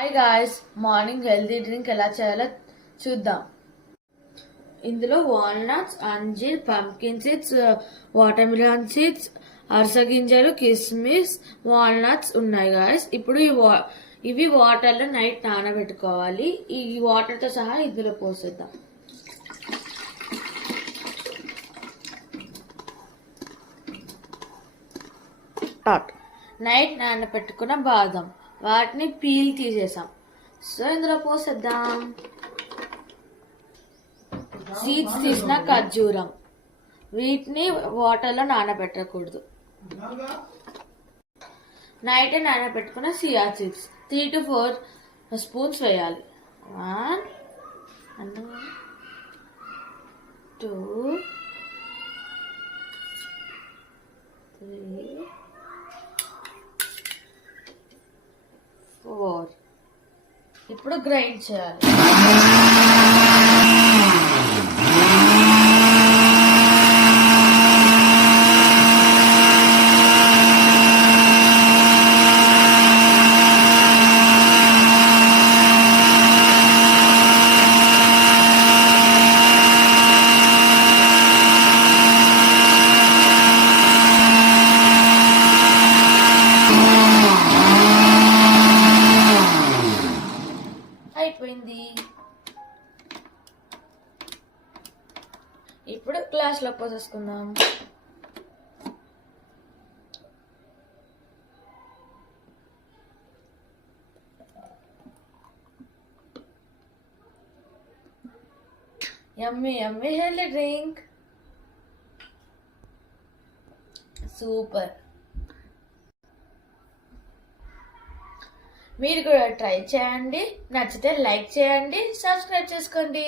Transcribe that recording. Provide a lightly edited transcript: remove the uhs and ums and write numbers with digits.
Hi guys, morning healthy drink ఎలా చేయాలో చూద్దాం. ఇందులో వాల్నట్స్, అంజీర్, పంకిన్ సీడ్స్, వాటర్మిలన్ సీడ్స్, అరస గింజలు, కిస్మిస్, వాల్నట్స్ ఉన్నాయి గాయస్. ఇప్పుడు ఇవి వాటర్లో నైట్ నానబెట్టుకోవాలి. ఈ వాటర్తో సహా ఇందులో పోసేద్దాం. నైట్ నానబెట్టుకున్న బాదం, వాటిని పీల్ తీసేసాం. సో ఇందులో పోసేద్దాం. సీడ్స్ తీసిన ఖర్జూరం, వీటిని వాటర్లో నానబెట్టకూడదు. నైట్ నానబెట్టుకున్న సియా సీడ్స్ 3 to 4 స్పూన్స్ వేయాలి. 1 2 3 4. ఇప్పుడు గ్రైండ్ చేయాలి. అయిపోయింది. ఇప్పుడు గ్లాస్లో పోసేసుకుందాం. యమ్మీ యమ్మీ హెల్తీ డ్రింక్, సూపర్. మీరు కూడా ట్రై చేయండి. నచ్చితే లైక్ చేయండి, సబ్స్క్రైబ్ చేసుకోండి.